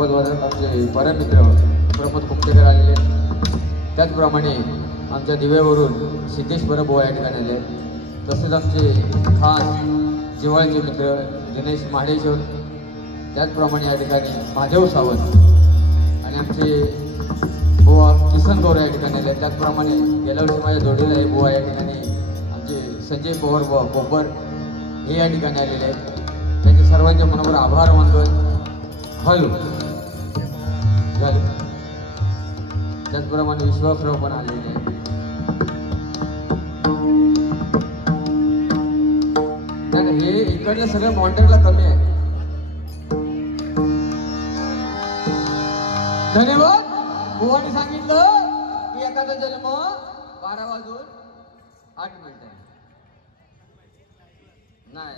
तबलवादक आमचे परममित्र प्रमोद कुमटेकर आलेले, त्याचप्रमाणे आमच्या दिव्यावरून सिद्धेश परबुवा या ठिकाणी आले, तसेच आमचे खास जिव्हाळ्याचे मित्र दिनेश महाडेश्वर, त्याचप्रमाणे या ठिकाणी महादेव सावंत आणि आमचे बुवा किसन गौर या ठिकाणी आले, त्याचप्रमाणे गेल्या वर्षी माझ्या जोडीला आहे बुवा या ठिकाणी आमचे संजय पवार बुवा कोपर हे या ठिकाणी आलेले आहेत. त्यांचे सर्वांच्या मनावर आभार मानतोय. हॅलो झालं. त्याचप्रमाणे विश्वासराव पण आलेले आहेत. हे इकडलं सगळं मॉनिटरला कमी आहे. धन्यवाद. बुवानी सांगितलं की एखादा जन्म 12 वाजून 8 मिनिटं नाही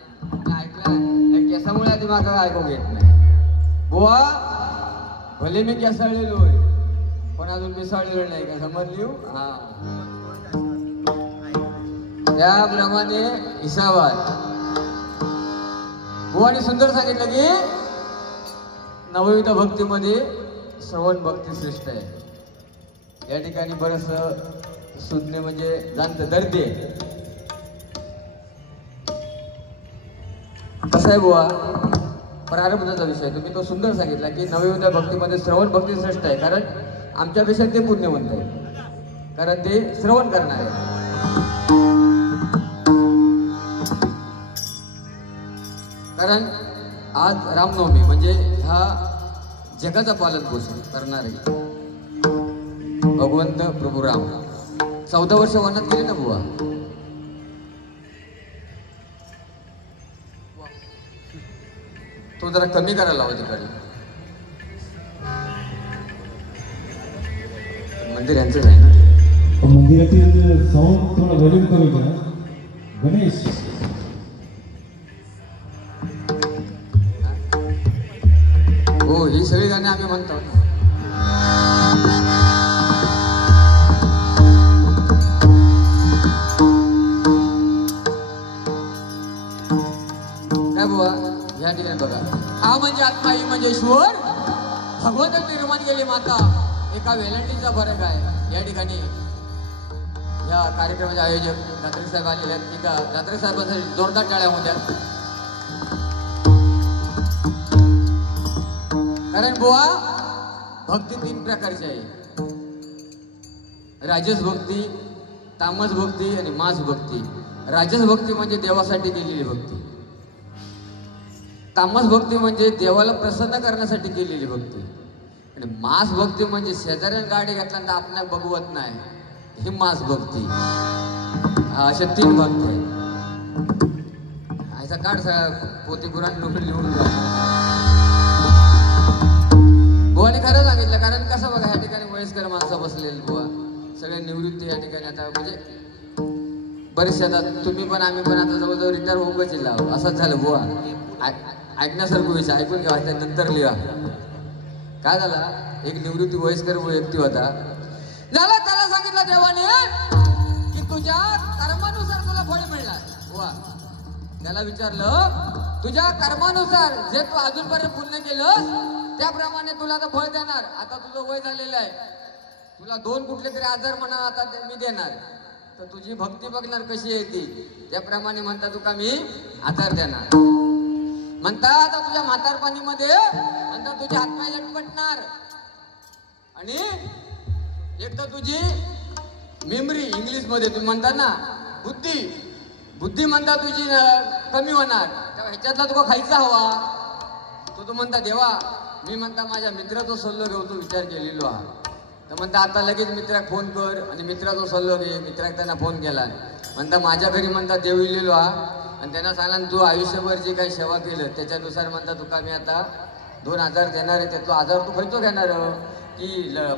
ऐकलं. केसामुळे आधी मागं ऐकू घेत नाही. बुवा भले मी केसाळलेलो आहे पण अजून मिसाळलेलो नाही का, समजली? हा, त्याप्रमाणे हिसाबात बुवानी सुंदर सांगितलं की नवविध भक्तीमध्ये श्रवण भक्ती श्रेष्ठ आहे. या ठिकाणी बरंच सुज्ञ म्हणजे जाणतं दर्दी आहे. कसं आहे बुवा, प्रारंभाचा विषय तुम्ही तो सुंदर सांगितला की नवविध भक्तीमध्ये श्रवण भक्ती श्रेष्ठ आहे, कारण आमच्यापेक्षा ते पुण्यवंत आहे, कारण ते श्रवण करणार आहे. कारण आज रामनवमी म्हणजे हा जगाचा पालन पोषण करणारे भगवंत प्रभू राम 14 वर्ष वनात गेले ना बुवा. तो जरा कमी करायला हवा तिकडे. मंदिर यांचंच आहे ना. मंदिरातील साऊंड थोडा व्हॉल्यूम कमी करा. गणेश हो, ही सगळी गाणी आम्ही म्हणतो. काय बुवा, या ठिकाणी बघा, आ म्हणजे आत्मा, ई म्हणजे ईश्वर, भगवंत निर्माण केली माता, एका वेलांटीचा फरक आहे. या ठिकाणी या कार्यक्रमाचे आयोजक दात्रे साहेब आलेले आहेत. एका दात्रे साहेबांसाठी जोरदार टाळ्या होत्या. कारण बुवा भक्ती 3 प्रकारची आहे. राजस भक्ती, तामस भक्ती आणि मास भक्ती. राजस भक्ती म्हणजे देवासाठी केलेली भक्ती. तामस भक्ती म्हणजे देवाला प्रसन्न करण्यासाठी केलेली भक्ती. आणि मास भक्ती म्हणजे शेजाऱ्याने गाडी घेतल्यानंतर आपल्याला बघवत नाही, ही मास भक्ती. अशा 3 भक्ती आहेत. ह्याचा काढ सगळा पोती पुराण लिहून बुवाने खरं सांगितलं. कारण कसं बघा, ह्या ठिकाणी वयस्कर माणसं बसलेली बुवा, सगळे निवृत्ती या ठिकाणी आता म्हणजे बरेचसे. आता तुम्ही पण आम्ही पण आता जवळजवळ रिटायर होऊन बसलेला आहोत. असंच झालं बुवा. ऐकण्यासारखं विषय ऐकून घ्या, त्यानंतर लिहा. काय झाला, एक निवृत्ती वयस्कर व्यक्ती होता. झाला त्याला सांगितलं देवाने की तुझ्या कर्मानुसार तुला फळ मिळणार. बुवा त्याला विचारलं, तुझ्या कर्मानुसार जे तू अजूनपर्यंत पुण्य केलं त्याप्रमाणे तुला आता फळ देणार. आता तुझं वय झालेलं आहे, तुला 2 कुठले तरी आजार म्हणा आता मी देणार, तर तुझी भक्ती बघणार कशी आहे ती. त्याप्रमाणे म्हणता तुका मी आधार देणार. म्हणता आता तुझ्या म्हातारपणीमध्ये म्हणता तुझे हातपाय लटपटणार आणि एक तर तुझी मेमरी, इंग्लिश मध्ये तुम्ही म्हणता ना बुद्धी म्हणता तुझी कमी होणार. तेव्हा ह्याच्यातला तुला खायचा हवा. तो म्हणता देवा मी म्हणता माझ्या मित्राचा सल्लो घेऊ, विचार केलेलो हा. तर म्हणता आता लगेच मित्राक फोन कर आणि मित्राचा सल्लो घे. मित्राक त्यांना फोन केला. म्हणता माझ्या घरी म्हणता देव इलेलो हा आणि त्यांना सांगा तू आयुष्यभर जे काही सेवा केलं त्याच्यानुसार म्हणता तुका मी आता 2 आजार देणार आहे. त्याचा आजार तू खयचो घेणार की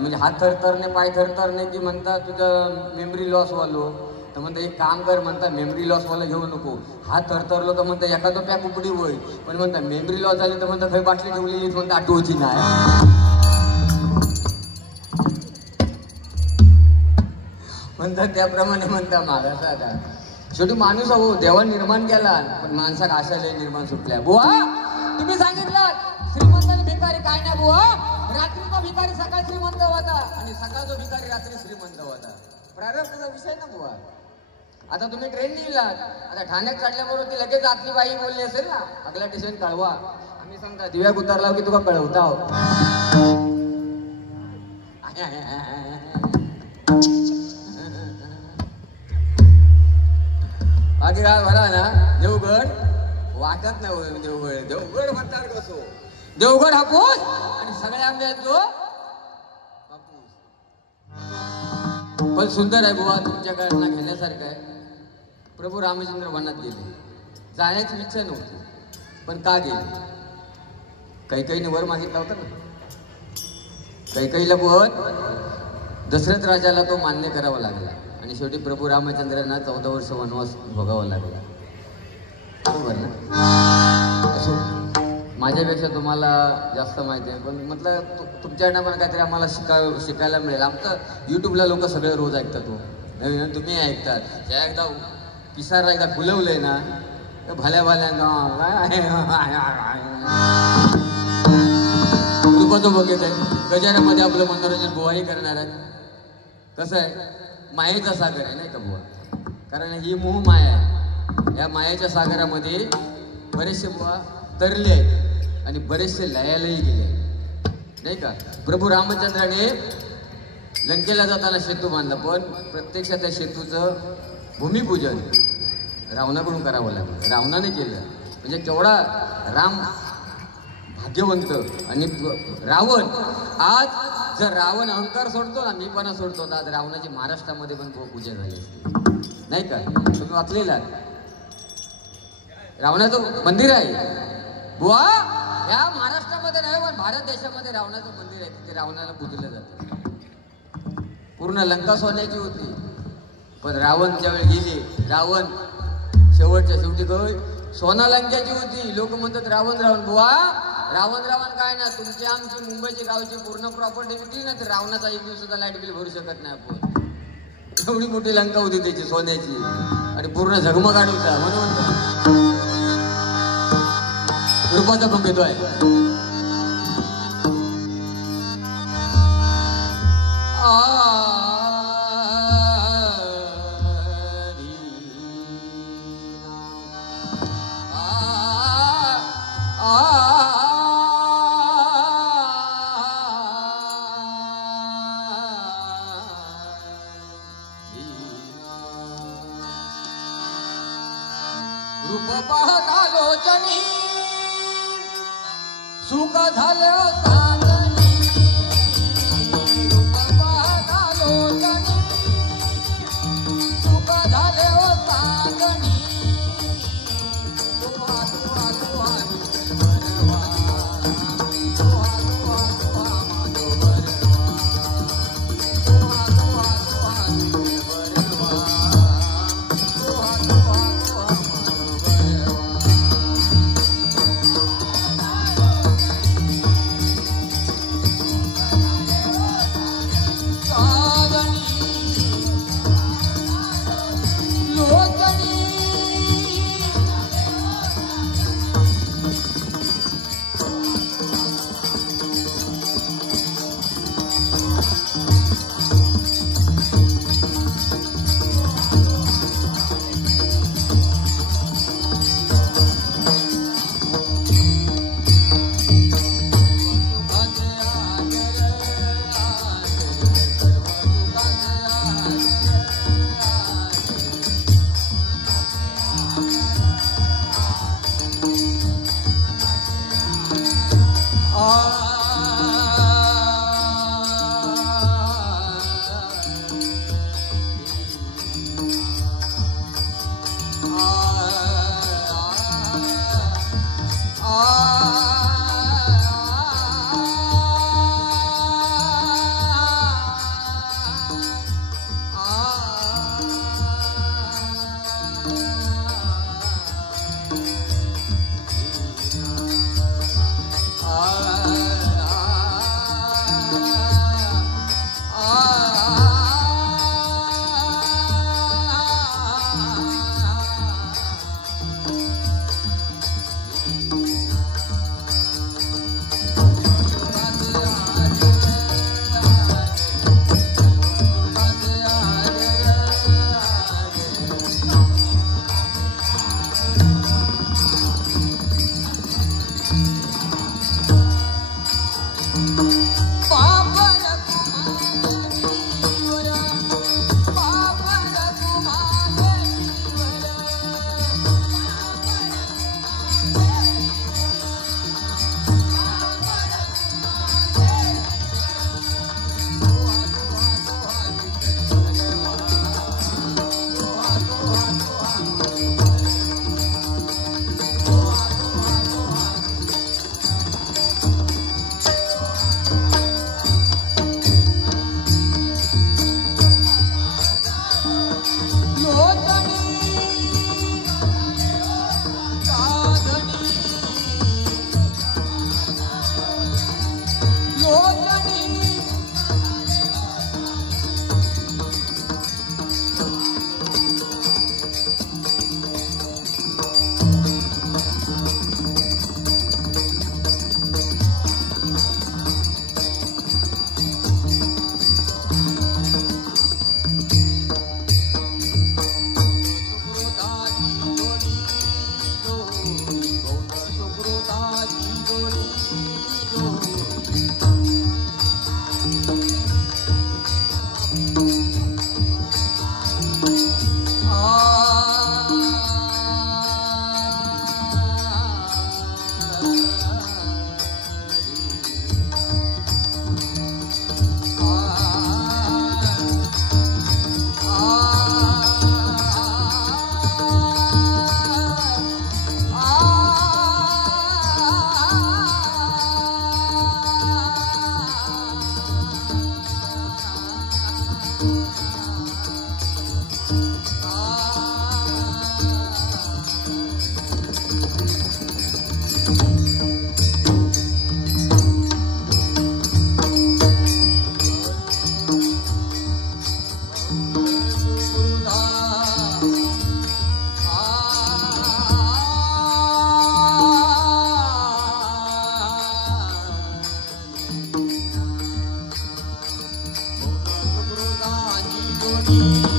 म्हणजे हात थरथरणे पाय थरथरणे की म्हणता तुझं मेमरी लॉस वालो. तर म्हणता एक काम कर म्हणता मेमरी लॉस वाला घेऊ नको. हात थरथरलो तर म्हणता एखादं पॅक उकडी होईल, पण म्हणता मेमरी लॉस झाली तर म्हणता खरी बाटली ठेवलेली म्हणता आठवची नाही. म्हणतात त्याप्रमाणे म्हणता मागाचा आता शेवटी माणूस हो देवा निर्माण केला पण माणसाक आशा लय निर्माण सुटल्या. बुवा तुम्ही सांगितलं श्रीमंताने भिकारी काय नाही बुवा. रात्रीचा भिकारी सकाळ श्रीमंत होता आणि सकाळचा भिकारी रात्री श्रीमंत होता. प्रारब्धाचा विषय ना बुवा. आता तुम्ही ट्रेन लिहिलात, आता ठाण्यात चढल्याबरोबर ती लगेच आतली बाई बोलली असेल ना, अगला स्टेशन कळवा. आम्ही सांगता दिव्याक उतरला की तुका कळवता. बाकी काय भरा ना देवगड वाटत नाही. देवगड देवगड म्हणतात कसो देवगड हापूस आणि सगळ्या आंब्यात जो हापूस. पण सुंदर आहे बुवा, तुमच्याकडनं घेण्यासारखं आहे. प्रभू रामचंद्र वनात गेले, जाण्याची इच्छा नव्हती, पण का गेले? कैकेयीने वर मागितला होता ना. कैकेयीला पण दशरथ राजाला तो मान्य करावा लागला आणि शेवटी प्रभू रामचंद्रांना 14 वर्ष वनवास भोगावा लागला. बरोबर ना? असो, माझ्यापेक्षा तुम्हाला जास्त माहिती आहे, पण म्हटलं तुमच्याकडनं पण काहीतरी आम्हाला शिकायला मिळेल. आमचं युट्यूबला लोक सगळे रोज ऐकतात. हो नवीन तुम्ही ऐकतात. ज्या एकदा पिसारा एकदा फुलवलंय ना भल्या कृपाचं बघत आहे. गजारामध्ये आपलं मनोरंजन बुवाही करणार आहे. कसं आहे, मायेचा सागर आहे नाही का बुवा. कारण ही मोह माया आहे. या मायेच्या सागरामध्ये बरेचसे बुवा तरले आहेत आणि बरेचसे लयालाही गेले नाही का. प्रभू रामचंद्राने लंकेला जाताना सेतू बांधला, पण प्रत्यक्षात त्या सेतूचं भूमिपूजन रावणाकडून करावं लागलं. रावणाने केलं. म्हणजे केवढा राम भाग्यवंत. आणि रावण आज जर रावण अहंकार सोडतो ना, मी पण सोडतो, आज रावणाची महाराष्ट्रामध्ये पण पूजा झाली असते नाही का. तुम्ही वाचलेला रावणाचं मंदिर आहे बुवा. या महाराष्ट्रामध्ये नाही पण भारत देशामध्ये रावणाचं मंदिर आहे. तिथे रावणाला पूजलं जातं. पूर्ण लंका सोन्याची होती, पण रावण ज्यावेळी गेले, रावण शेवटच्या शेवटी सोना लंक्याची होती. लोक म्हणतात रावण रावण. बुवा रावण रावण काय ना, तुमची आमची मुंबईची गावची पूर्ण प्रॉपर्टी विकली ना तर रावणाचा एक दिवसाचा लाईट बिल भरू शकत नाही आपण. एवढी मोठी लंका होती त्याची सोन्याची आणि पूर्ण झगमगाट होता. म्हणून कृपाचा पण घेतोय. रूप पाहता लोचनी सुख झालं सांगणी. रूप पाहता लोचनी सुख झालं सांगणी. तुहा तुहा तुहा बरवा, तुहा तुहा तुहा माझो बरवा, तुहा तुहा तुहा बरवा, तुहा तुहा तुहा माझो बरवा. दोन्ही